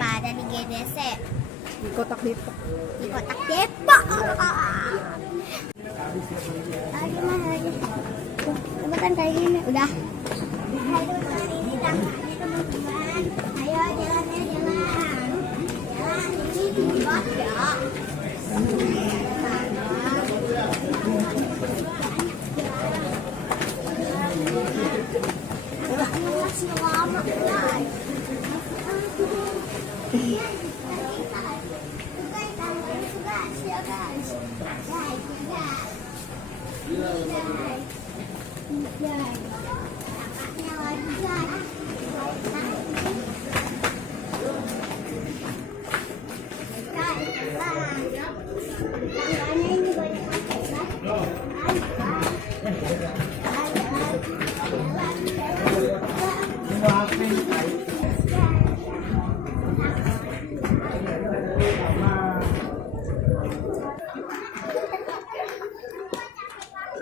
pada di GDC. Di kotak Depok. Di kotak Depok. Lagi mah lagi. Cepetan kayak gini. Udah. Ayo ini tangannya teman-teman. Ayo jalan ya jalan. Jalan ini bos ya. Masih lama guys.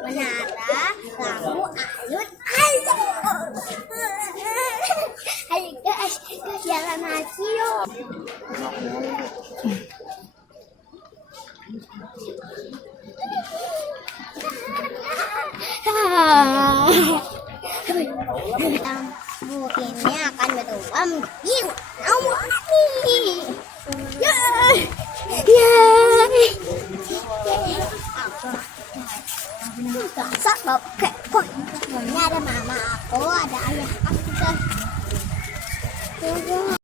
Menara lampu alun alun. Ayo guys, jalan aja yuk.